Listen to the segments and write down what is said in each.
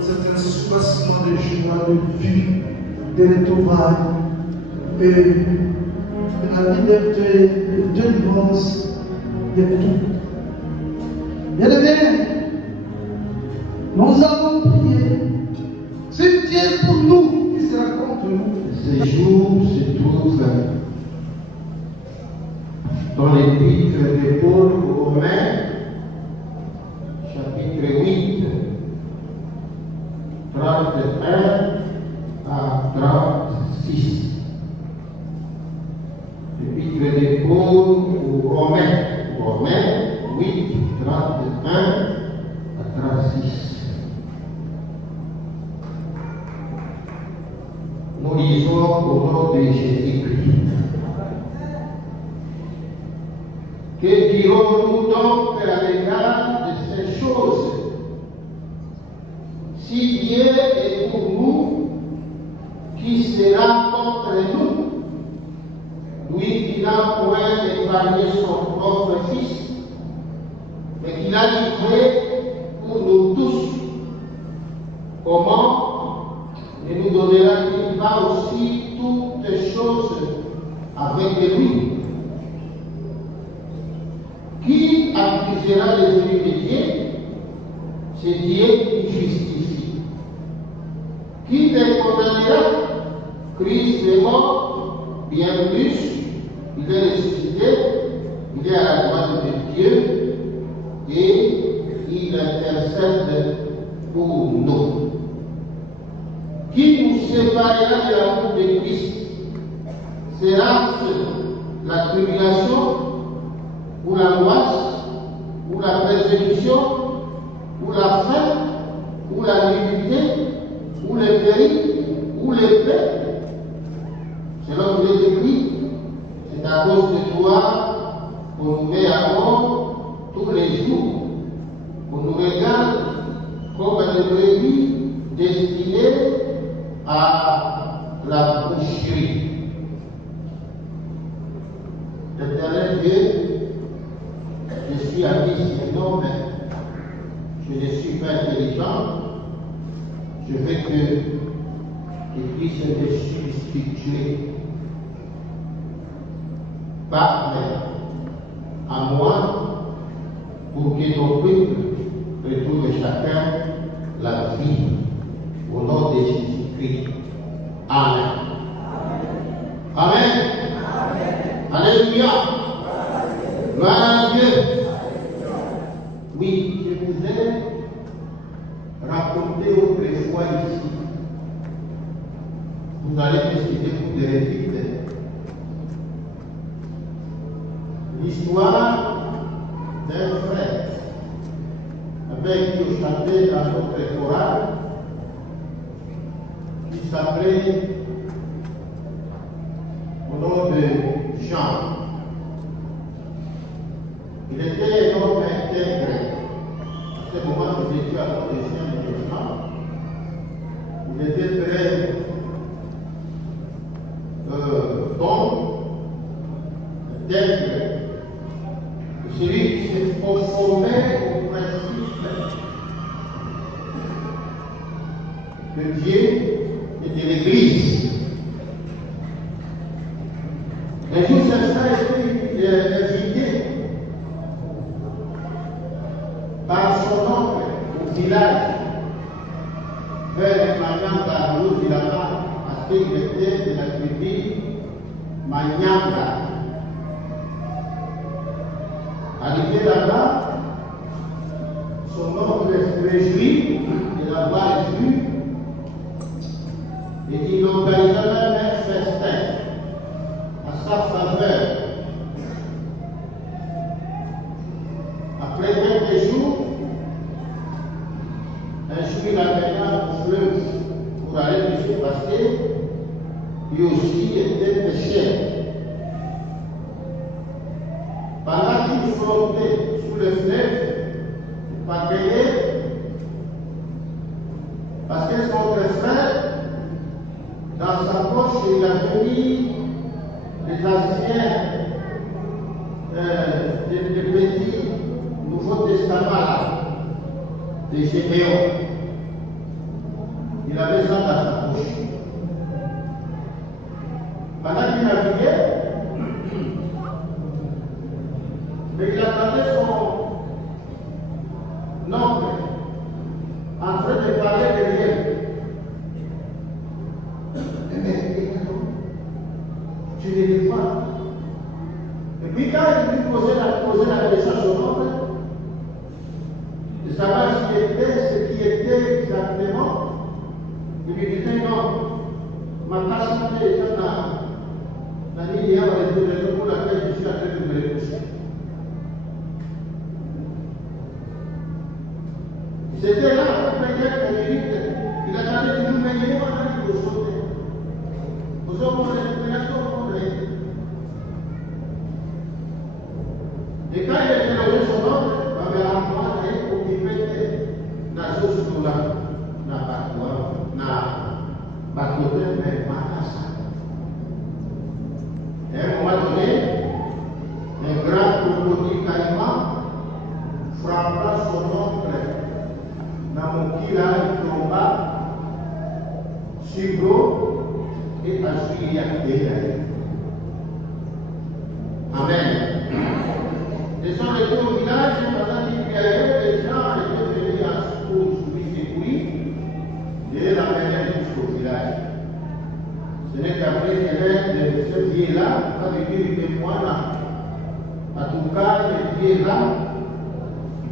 C'est un soubassement de joie, de vie, de retrouvailles et la vie de délivrance de tout. Bien-aimés, nous avons prié. C'est Dieu pour nous qui sera contre nous. Ces jours se trouvent dans l'épître de Paul aux Romains, chapitre 8, 31 à 36. L'épître de Paul aux Romains 8, 31 à 36. Nous lisons au nom de Jésus-Christ. Que dirons-nous donc à l'égard de ces choses? Si Dieu est pour nous, qui sera contre nous? Lui qui n'a point épargné son propre Fils, mais qui l'a livré pour nous tous, comment ne nous donnera-t-il pas aussi toutes choses avec lui? Qui accusera les élus de Dieu? C'est Dieu qui justifie. Qui les condamnera? Christ est mort, bien plus, il est ressuscité, il est à la droite de Dieu et il intercède pour nous. Qui nous séparera de l'amour de Christ? Sera-ce la tribulation, ou l'angoisse, ou la persécution, ou la faim, ou la nudité, ou le péril, ou l'épée? Selon les écrits, c'est à cause de toi qu'on nous met à mort tous les jours, qu'on nous regarde comme des brebis destinées à la boucherie. L'Éternel Dieu, je suis ami ce nom, mais je ne suis pas intelligent. Je veux que puisse être substitué par à moi pour que nos peuples retrouvent chacun la vie au nom de Jésus-Christ. Amen. Amen. Alléluia. Gloire à Dieu. Oui, je vous ai raconté autrefois ici. Vous allez décider pour des répliques. L'histoire d'un frère avec qui on chantait dans notre chorale qui s'appelait au nom de Jean. Il était un homme intègre. À ce moment, nous étions à l'audition de Jean. Il était très bon, intègre. Celui qui se conformait au principe de Dieu et de l'Église. Un jour, ce frère était invité par son oncle au village vers Manyanga, l'eau du là-bas, parce qu'il était de la tribu Manyanga. Arrivé là-bas, son oncle se réjouit de l'avoir reçu et il organisa même un festin à sa faveur. Après quelques jours, un jour il amena au fleuve pour aller pêcher parce que lui aussi était pêcheur. Pendant qu'il flottait sous le fleuve, il pagayait parce que son frère, dans sa poche, il avait mis les anciens des petits Nouveau Testament là. de Gédéon. Il avait ça dans sa poche. Pendant qu'il naviguait, mais il attendait son oncle en train de parler derrière. Mais tu ne dis pas. Et puis quand il lui posait la question à son oncle, de savoir ce qui était exactement, il lui disait non, ma casse est dans la ligne pour laquelle je suis en train de me repousser. C'était là, après quelques minutes, il attendait toujours, mais il est en train de sauter. Vous avez et quand il a interrogé son oncle, il avait rencontré pour qu'il mette la chose sur la bateau, mais pas à ça. Et à un moment donné, un grand crocodile caïman frappa son oncle dans mon kila, il tomba sur l'eau et ensuite il a dégalé. Amen. Ils sont restés au village, pendant qu'il y avait des gens étaient venus à secours sur lui et l'amenaient jusqu'au village. Ce n'est qu'après que ce vieil-là, pas de dire il est moi là. En tout cas, ce vieil-là,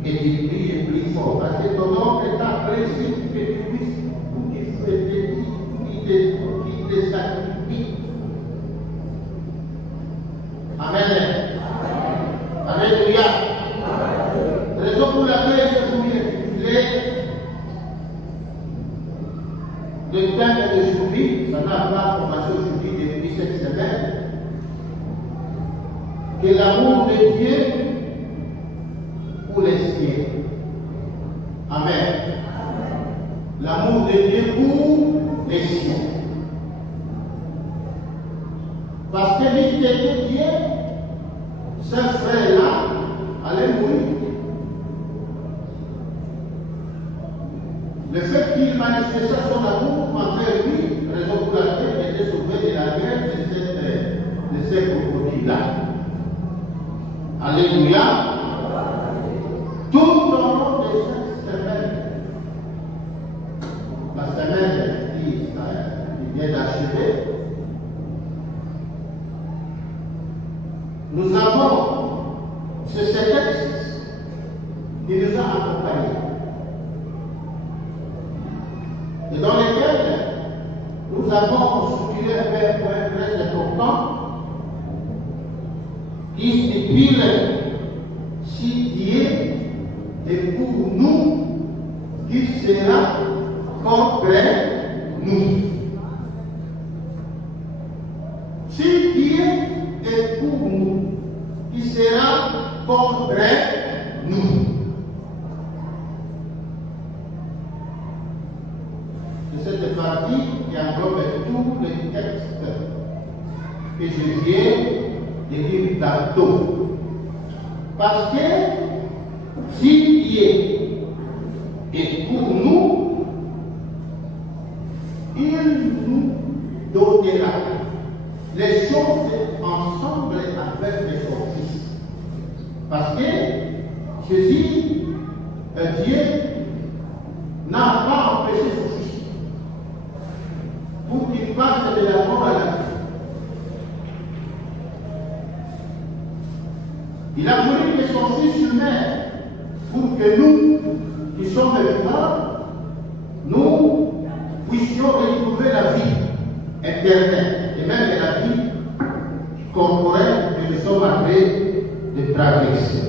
et il prie plus fort. Parce que ton oncle est apprécié, tu fais plus pour qu'il se dédie, pour qu'il te sacrifie. Amen. Alléluia. Raison pour laquelle je voulais intituler le thème de survie, ça n'a pas commencé aujourd'hui depuis cette semaine, que l'amour de Dieu pour les siens. Amen. L'amour de Dieu pour les siens. Parce que l'idée de Dieu, ce frère-là allait mourir. Le fait qu'il manifestait son amour envers lui, raison pour laquelle il était sauvé de la guerre de ces crocodiles-là. Alléluia. Tout au long de cette semaine, la semaine qui vient d'achever, nous avons ce texte qui nous a accompagnés et dans lequel nous avons structuré un point très important qui stipule si Dieu est pour nous, qui sera contre nous. Si Dieu est pour nous, qui sera contre nous. C'est cette partie qui englobe tous les textes que je viens de lire tantôt. Parce que si Dieu est pour nous, il nous donnera les choses ensemble avec son Fils. Parce que Jésus, Dieu, n'a pas empêché son Fils pour qu'il passe de la mort à la vie. Il a voulu que son Fils humain pour que nous, qui sommes morts, nous puissions retrouver la vie éternelle et même la vie corporelle que nous sommes appelés de traverser.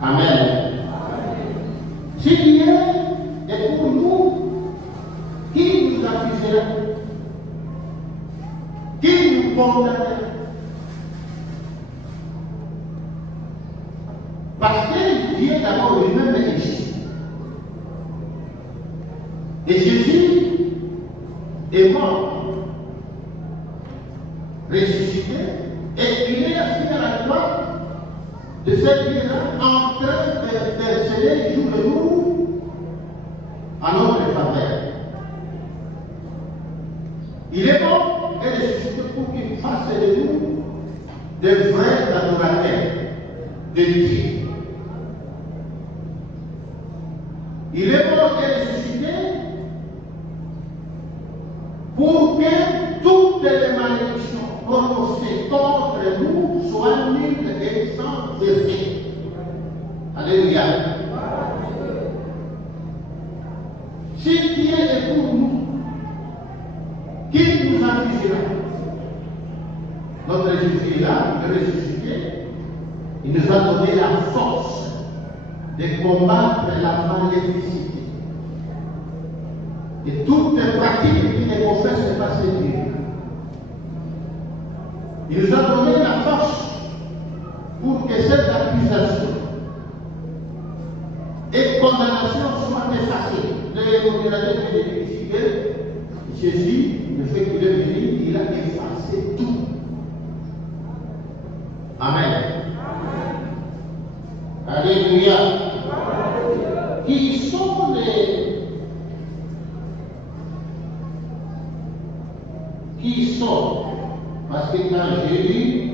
Amen. Si Dieu est pour nous, qui nous accusera? Qui nous condamnera? Parce que Dieu d'abord lui-même est Jésus. Et Jésus est mort, ressuscité, et il est assis à la droite de cette vie-là en train d'intercéder jour et jour des vrais adorateurs de Dieu. Il est mort et ressuscité pour que toutes les malédictions prononcées contre nous soient nulles et sans effet. Alléluia. Si Dieu est pour nous, qui nous affligera? Notre Jésus est là, il est ressuscité. Il nous a donné la force de combattre la maléficité. Et toutes les pratiques qui ne confessent pas ses Dieu. Il nous a donné la force pour que cette accusation et condamnation soient effacées. Le modérateur de l'Église, Jésus, le fait qu'il est venu, il a effacé tout. Amen. Alléluia. Qui sont les. Qui sont. Parce que quand j'ai lu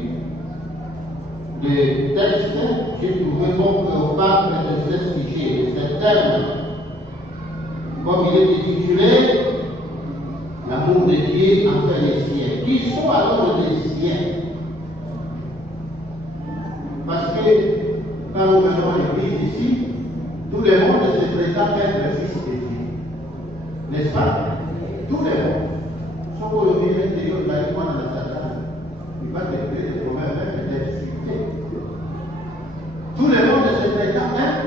le texte, j'ai trouvé qu'on parle de ce sujet, de ce terme. Comme il est intitulé, l'amour de Dieu envers les siens. Qui sont alors les siens? Parce que quand nous venons à l'église ici, tout le monde se présente être le fils de Dieu. N'est-ce pas? Tout le monde. Sauf que le milieu de Dieu va être dans la Satan. Il va te créer des problèmes d'être suité. Tout le monde se présente être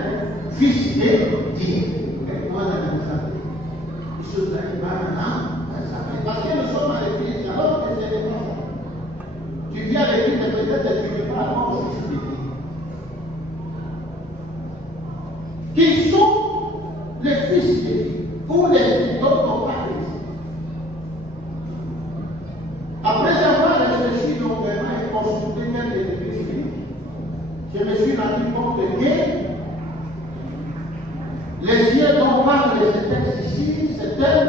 fils de Dieu. Et moi, dans la Satan. Il se prépare maintenant. Parce que nous sommes à l'église, alors que c'est le temps. Tu viens à l'église et peut-être que tu ne pas avoir fils de Dieu. Qui sont les fils de Dieu ou les fils dont on parle ici. Après avoir réfléchi longuement et consulté quelques écrits, je me suis rendu compte que les cieux dont parle ce texte ici, c'est tel.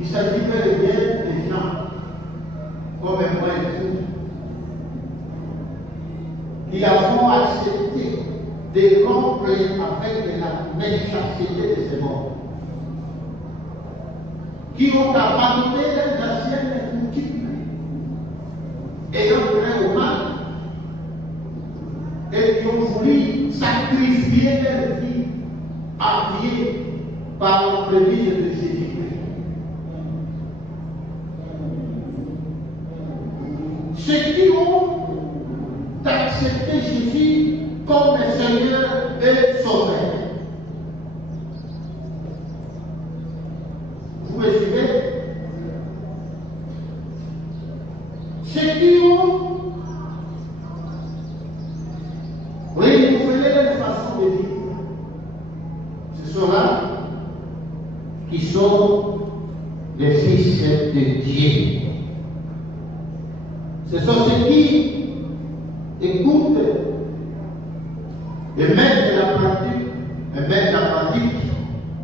Il s'agit bel et bien des gens comme moi et vous qui avons accepté de rompre avec la méchanceté de ce monde, qui ont abandonné leurs anciennes coutumes, ayant fait au mal, et qui ont voulu sacrifier leur vie appuyée par l'entremise de Jésus-Christ. Ceux qui ont accepté Jésus comme le Seigneur et Sauveur. Vous me suivez? Ceux qui ont renouvelé leur façon de vivre, ce sont là qui sont les fils de Dieu. Ce sont ceux qui écoutent et mettre en pratique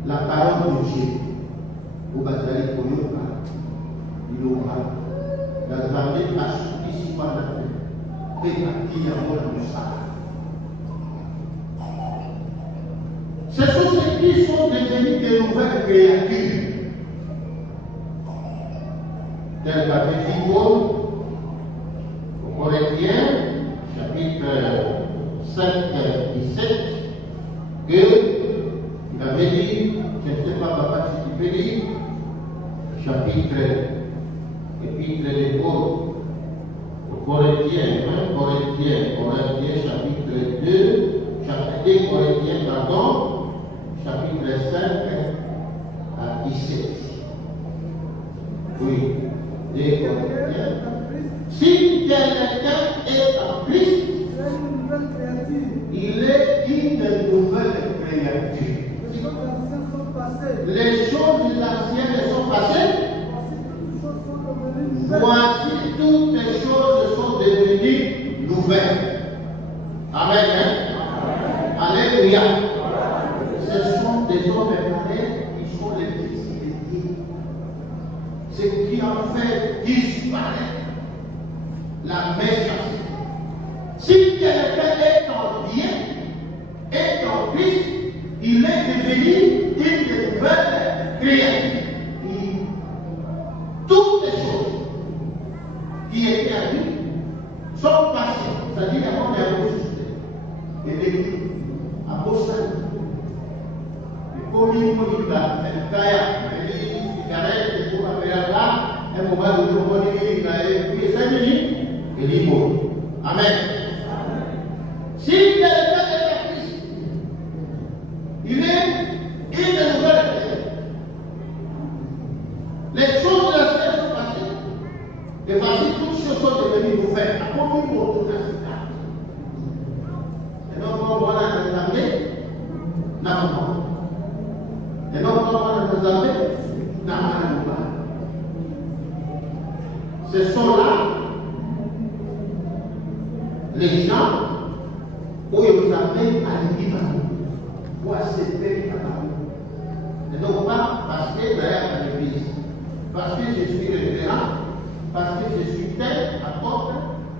la parole de Dieu. Vous basez pour nous, il aura la journée assouplie par la paix et partie à moi de ça. Ce sont ceux qui sont devenus des nouvelles créatures. Tel qu'avait dit Paul aux Corinthiens, chapitre 5, 17, qu'il avait dit, je ne sais pas, papa, si tu peux lire, chapitre, épître de Paul aux Corinthiens, chapitre 2, chapitre 2 Corinthiens, pardon, chapitre 5 à 17. Oui, 2 Corinthiens. Si quelqu'un est en Christ, il est une nouvelle créature. Les choses anciennes sont passées. Voici toutes les choses sont devenues nouvelles. Amen. Alléluia. Ce sont des hommes pareils qui sont les fils de Dieu. Ce qui en fait disparaître la méchanceté. Si quelqu'un est en Dieu, est en Christ, il est devenu une nouvelle créature. Toutes les choses qui étaient à lui sont passées, c'est-à-dire avant les ressuscités. Et l'église, à Boston, le commis, le Kaya, le Carré, le Kouapéala, un moment de l'Omonimi, et 5 minutes, et l'Imo. Amen. Si quelqu'un est à Christ, il est une nouvelle créature. Les choses de la terre sont passées. Et voici toutes choses sont devenues nouvelles. À combien de temps et donc, on va les amener. Non. Et donc, on va les amener. Non. Ce sont là les gens où ils vous appellent à l'Église, ou à s'élever à la. Et non pas parce que d'ailleurs à l'Église, parce que je suis révérend, parce que je suis tel apôtre,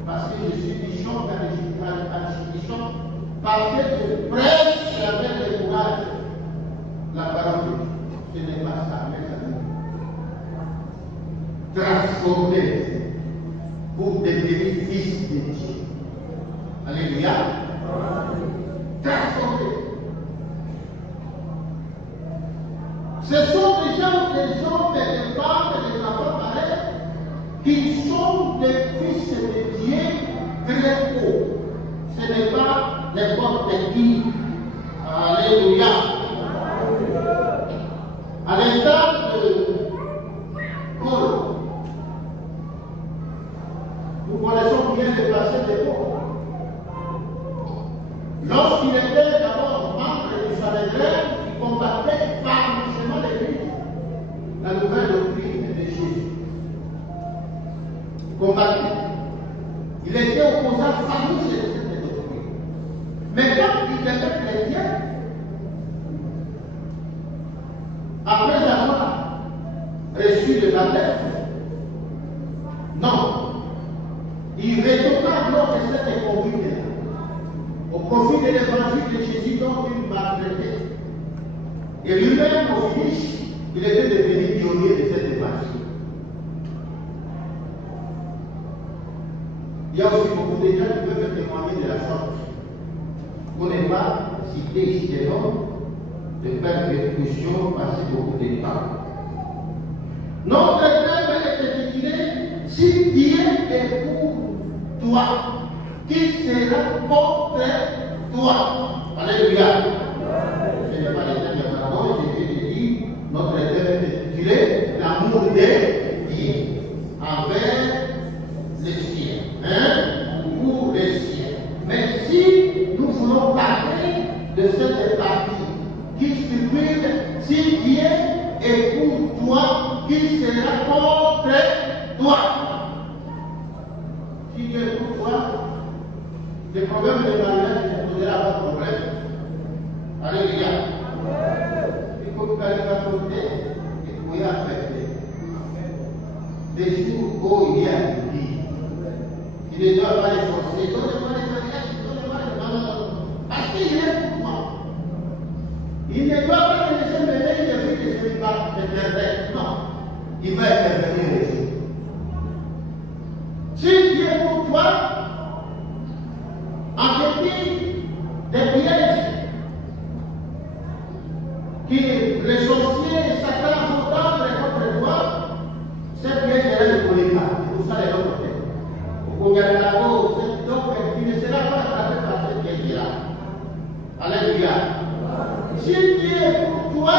parce que je suis bishop, archbishop, parce que je prêche avec le courage la parole de Dieu. Ce n'est pas ça, mes amis. Transformé pour devenir fils de Dieu. Alléluia. Transformé. Ce sont des hommes, des femmes, des enfants pareils qui sont des fils de Dieu très hauts. Ce n'est pas n'importe qui. Alléluia. À l'instar de Paul, nous connaissons bien le passé de Paul. Lorsqu'il était d'abord membre du Sanhédrin, il combattait farouchement l'Église, la nouvelle doctrine de Jésus. Il combattait. Il était opposant farouche de cette doctrine. Mais quand il était chrétien, après avoir reçu le baptême, non, il retourna lors de cette conduite au profit de l'évangile de Jésus dont il maltraitait. Et lui-même, au finish, il était devenu pionnier de cet évangile. Il y a aussi beaucoup de gens qui peuvent témoigner de la sorte. On n'est pas cité ici des noms de faire des discussions, passer beaucoup de temps. Notre thème est intitulé Si Dieu est pour toi, qui sera contre toi? Alléluia. Ce n'est pas les thèmes de parole, Jésus dit, notre thème est intitulé L'amour de Dieu envers les siens, pour les siens. Mais si nous voulons parler de cette partie qui stipule si Dieu est pour toi, qui sera contre toi? Si Dieu est pour toi, les problèmes de mariage ne posera pas de problème. Alléluia. Il faut que quelqu'un côté et pouvoir affecter. Des jours où il y a une vie. Il ne doit pas les forcer. Donnez-moi les mariages, donnez-moi les mariages. Parce qu'il est pour moi. Il ne doit pas te laisser mener une vie que je ne vais pas te. Non. Il va intervenir les jours. Si Dieu est pour toi, en dépit des pièges qui les sorciers et Satan vont tendre contre toi, ces pièges-là ne connaissent pas. C'est pour ça les autres côtés. Donc, il ne sera pas attrapé par ces pièges-là. Alléluia. Si Dieu est pour toi,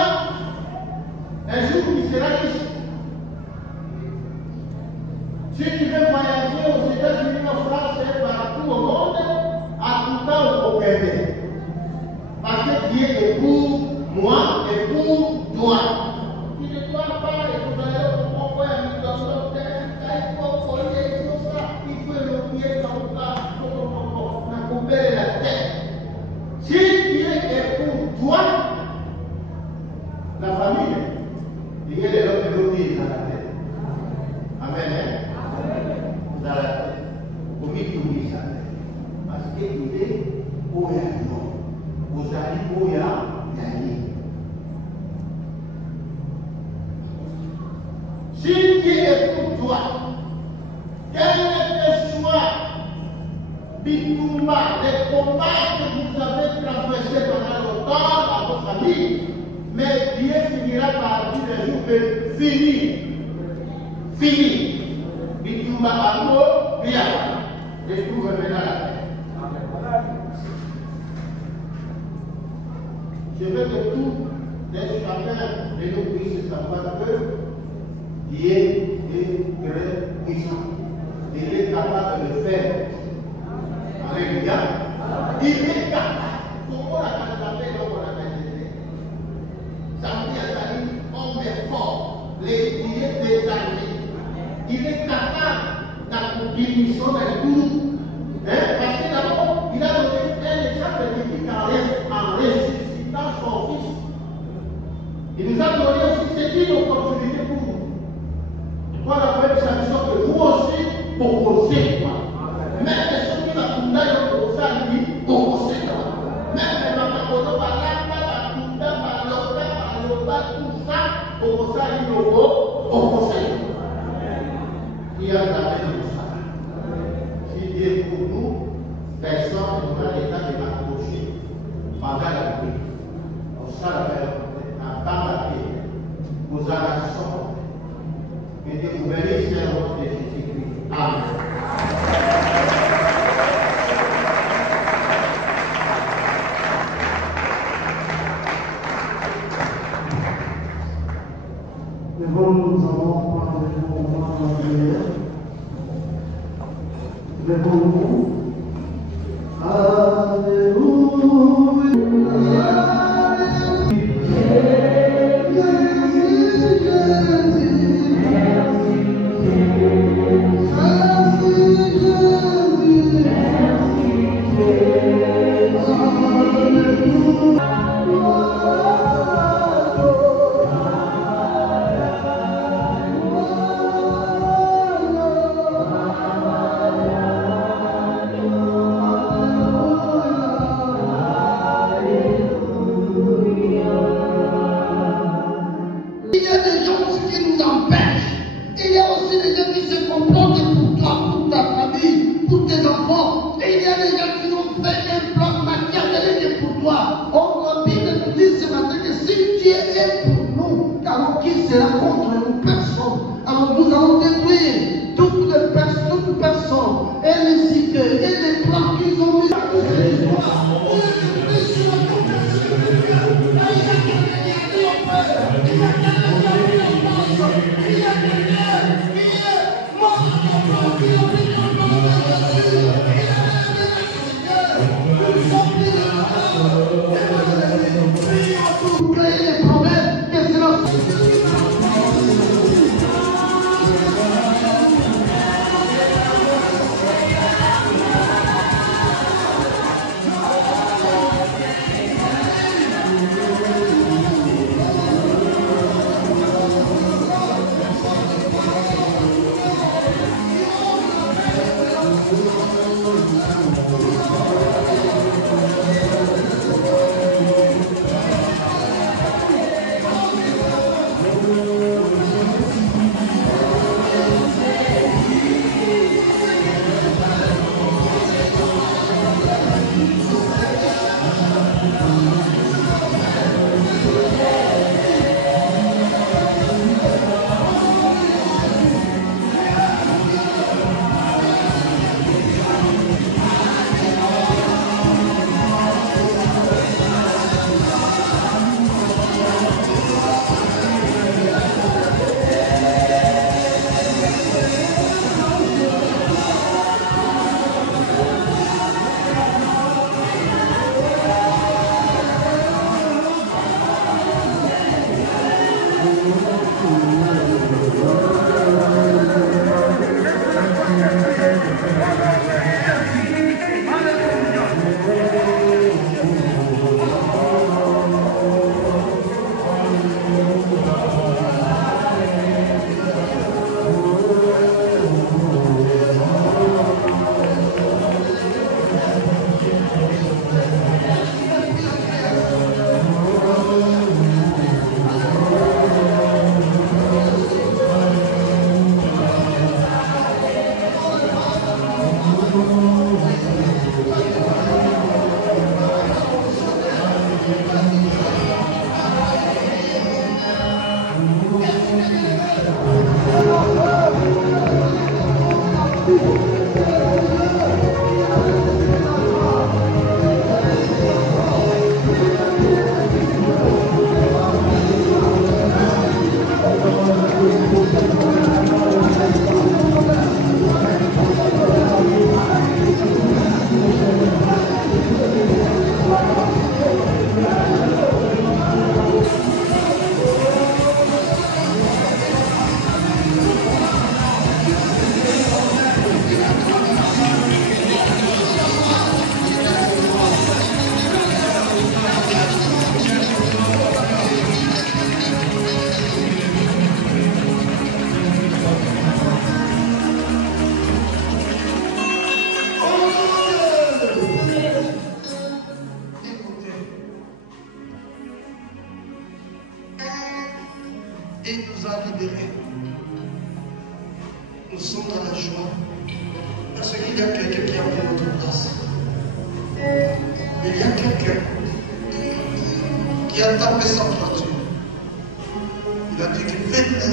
un jour il sera riche. Si tu veux voyager aux États-Unis, en France et partout au monde, à tout temps au Québec. Parce que Dieu est pour moi et pour toi. Tu ne dois pas écouter mon frère, il faut l'oublier dans la couper la tête. Si Dieu est pour toi, la famille, il y a des gens qui l'oublient dans la tête. Amen. Dans la tête. soit, quel que soit Bitumba, les combats que vous avez traversés pendant longtemps dans votre famille, mais Dieu finira par dire un jour que fini. Bitumba à nous, bien. Et tout reviendra à la paix. Je veux que tout chacun de nous puisse savoir que Dieu est très puissant. Il est capable de le faire. Alléluia. Il est capable. Comment la candidature donc on a fait? Samedi a dit homme est fort. Les billets des armées. Il est capable d'accomplir son tout. Parce que d'abord, il a donné un exemple de en ressuscitant son fils. Il nous a donné aussi, c'est une opportunité pour nous. Voilà la première mission que vous aussi, pour vous aussi. Même les choses qui va fonder pour vous aller, pour vous aussi. Même les makabono, balaka, baloba, tout ça, pour vous aller, pour vous aussi. Il y a jamais de ça. Si Dieu est pour nous, personne ne doit l'état de m'approcher pendant la nuit. Pour ça, la paix. Dans la vie, vous arrachons et que vous bénissez le nom de Jésus-Christ. Amen. Devant nous, nous allons prendre le moment de la prière. Devant nous. Alléluia. Thank you. nous sommes dans la joie. Parce qu'il y a quelqu'un qui a pris notre place. Il y a quelqu'un qui a tapé sa voiture. Il a dit qu'il fait